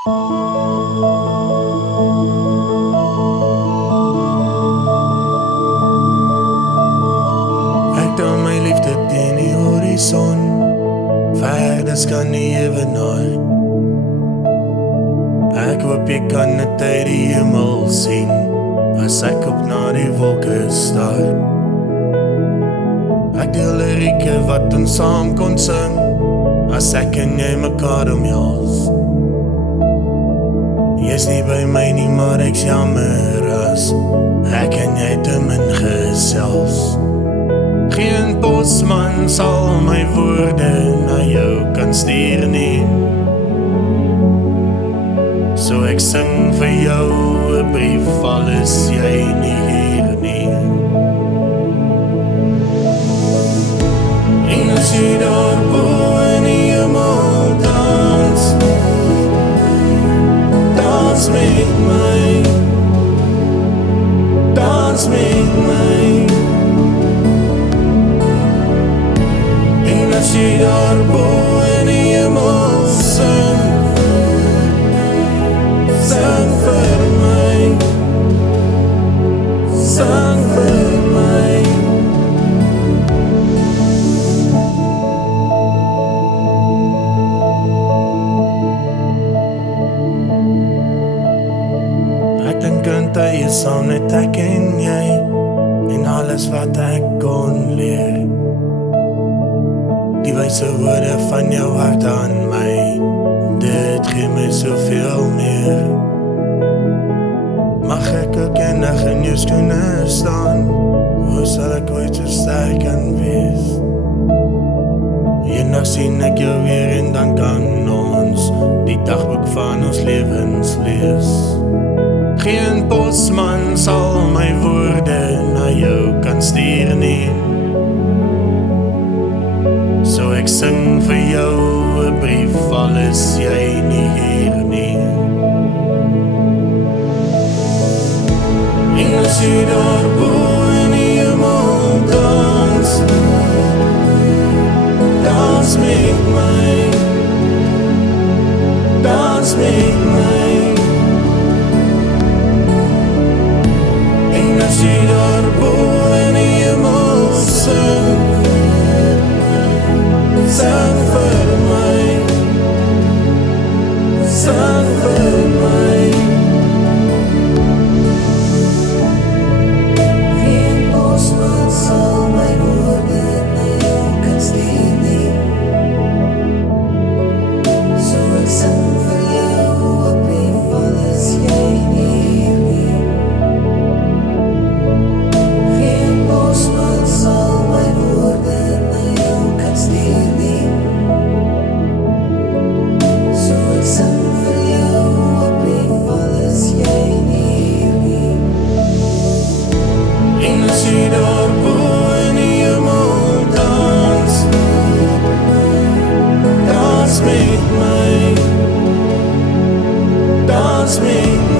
Ek dra my liefde teen die horizon, verdes kan nie ewenaar. Ek hoop jy kan dit uit die hemel sien, as ek op na die wolke staar. Ek deel lirieke wat ons saam kon sing, as ek en jy mekaar omhels. Jy's nie by my nie, maar ek's jammer as ek en jy te min gesels. Geen posman sal my woorde na jou kan stuur nie, so ek sing vir jou 'n brief al is jy nie hier nie. En as jy daar bo in die hemel dans, dans met my, dans met my. En as jy daar bo in die hemel sing, sing vir my, sing vir my. Ek dink aan tye saam net ek en jy, en alles wat ek kon leer. Die wyse woorde van jou hart aan my, dit gee my soveel meer. Mag ek ook eendag in jou skoene staan, hoe sal ek ooit so sterk kan wees? Eendag sien ek jou weer en dan kan ons die dagboek van ons lewens lees. Geen posman sal my woorde na jou kan stuur nie, so ek sing vir jou 'n brief al is jy nie hier nie. En as jy daar bo in die hemel dans, dans met my, dans met my. En as jy daar bo in die hemel sing, sing vir my, sing vir my. Geen posman sal my woorde na jou kan stuur nie, so ek sing vir jou 'n brief al is jy nie hier nie. Geen posman sal my woorde na jou kan stuur nie, so ek sing vir jou 'n brief al is jy nie hier nie. En as jy daar bo in die hemel dans, dans met my, dans met my.